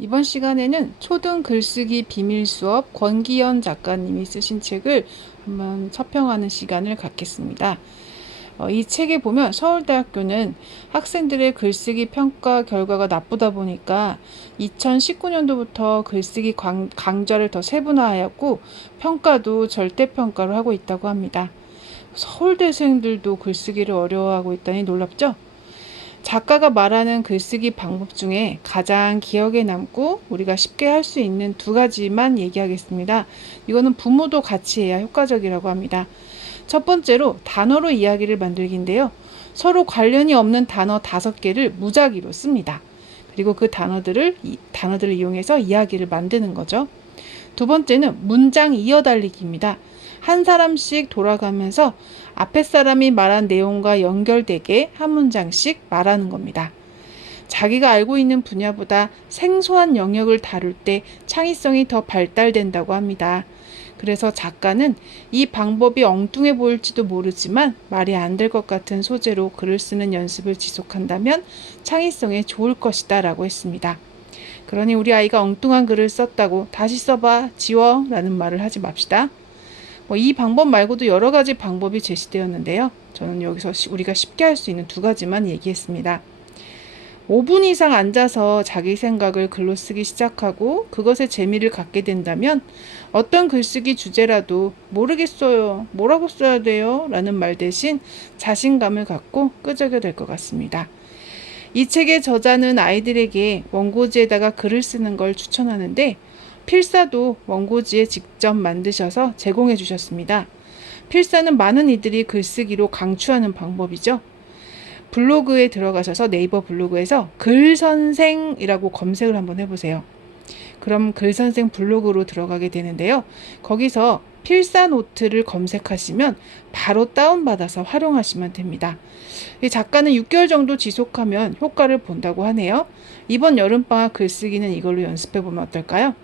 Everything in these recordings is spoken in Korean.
이번 시간에는 초등 글쓰기 비밀 수업 권기현 작가님이 쓰신 책을 한번 서평하는 시간을 갖겠습니다. 이 책에 보면 서울대학교는 학생들의 글쓰기 평가 결과가 나쁘다 보니까 2019년도부터 글쓰기 강좌를 더 세분화하였고 평가도 절대평가를 하고 있다고 합니다. 서울대생들도 글쓰기를 어려워하고 있다니 놀랍죠? 작가가 말하는 글쓰기 방법 중에 가장 기억에 남고 우리가 쉽게 할 수 있는 두 가지만 얘기하겠습니다. 이거는 부모도 같이 해야 효과적이라고 합니다. 첫 번째로 단어로 이야기를 만들기인데요. 서로 관련이 없는 단어 5개를 무작위로 씁니다. 그리고 그 단어들을 이용해서 이야기를 만드는 거죠. 두 번째는 문장 이어달리기입니다. 한 사람씩 돌아가면서 앞에 사람이 말한 내용과 연결되게 한 문장씩 말하는 겁니다. 자기가 알고 있는 분야보다 생소한 영역을 다룰 때 창의성이 더 발달된다고 합니다. 그래서 작가는 이 방법이 엉뚱해 보일지도 모르지만 말이 안 될 것 같은 소재로 글을 쓰는 연습을 지속한다면 창의성에 좋을 것이다 라고 했습니다. 그러니 우리 아이가 엉뚱한 글을 썼다고 다시 써봐, 지워 라는 말을 하지 맙시다. 이 방법 말고도 여러 가지 방법이 제시되었는데요. 저는 여기서 우리가 쉽게 할 수 있는 두 가지만 얘기했습니다. 5분 이상 앉아서 자기 생각을 글로 쓰기 시작하고 그것에 재미를 갖게 된다면 어떤 글쓰기 주제라도 모르겠어요, 뭐라고 써야 돼요? 라는 말 대신 자신감을 갖고 끄적여 될 것 같습니다. 이 책의 저자는 아이들에게 원고지에다가 글을 쓰는 걸 추천하는데 필사도 원고지에 직접 만드셔서 제공해 주셨습니다. 필사는 많은 이들이 글쓰기로 강추하는 방법이죠. 블로그에 들어가셔서 네이버 블로그에서 글선생이라고 검색을 한번 해보세요. 그럼 글선생 블로그로 들어가게 되는데요. 거기서 필사 노트를 검색하시면 바로 다운받아서 활용하시면 됩니다. 이 작가는 6개월 정도 지속하면 효과를 본다고 하네요. 이번 여름방학 글쓰기는 이걸로 연습해보면 어떨까요?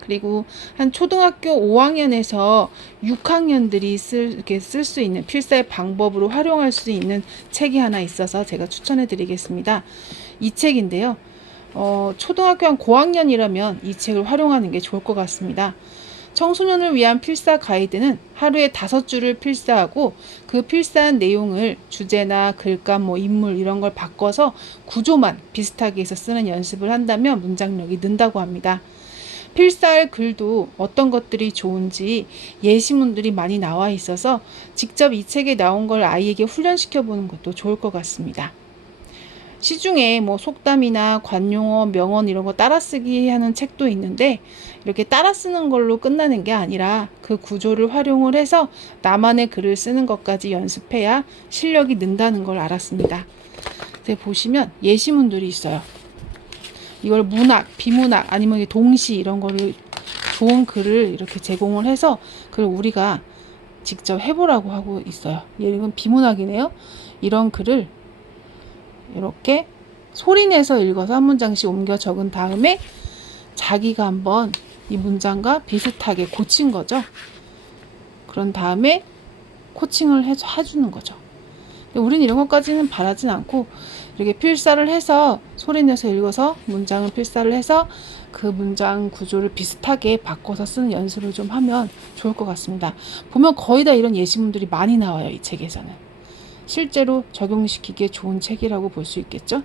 그리고 한 초등학교 5학년에서 6학년들이 쓸 수 있는 필사의 방법으로 활용할 수 있는 책이 하나 있어서 제가 추천해 드리겠습니다. 이 책인데요. 초등학교 한 고학년이라면 이 책을 활용하는 게 좋을 것 같습니다. 청소년을 위한 필사 가이드는 하루에 5줄을 필사하고 그 필사한 내용을 주제나 글감, 인물 이런 걸 바꿔서 구조만 비슷하게 해서 쓰는 연습을 한다면 문장력이 는다고 합니다. 필사할 글도 어떤 것들이 좋은지 예시문들이 많이 나와 있어서 직접 이 책에 나온 걸 아이에게 훈련시켜 보는 것도 좋을 것 같습니다. 시중에 속담이나 관용어, 명언 이런 거 따라쓰기 하는 책도 있는데 이렇게 따라쓰는 걸로 끝나는 게 아니라 그 구조를 활용을 해서 나만의 글을 쓰는 것까지 연습해야 실력이 는다는 걸 알았습니다. 보시면 예시문들이 있어요. 이걸 문학, 비문학 아니면 동시 이런 거를 좋은 글을 이렇게 제공을 해서 그걸 우리가 직접 해보라고 하고 있어요. 이건 비문학이네요. 이런 글을 이렇게 소리내서 읽어서 한 문장씩 옮겨 적은 다음에 자기가 한번 이 문장과 비슷하게 고친 거죠. 그런 다음에 코칭을 해주는 거죠. 우린 이런 것까지는 바라진 않고 이렇게 필사를 해서 소리내서 읽어서 문장을 필사를 해서 그 문장 구조를 비슷하게 바꿔서 쓰는 연습을 좀 하면 좋을 것 같습니다. 보면 거의 다 이런 예시문들이 많이 나와요. 이 책에서는. 실제로 적용시키기에 좋은 책이라고 볼 수 있겠죠.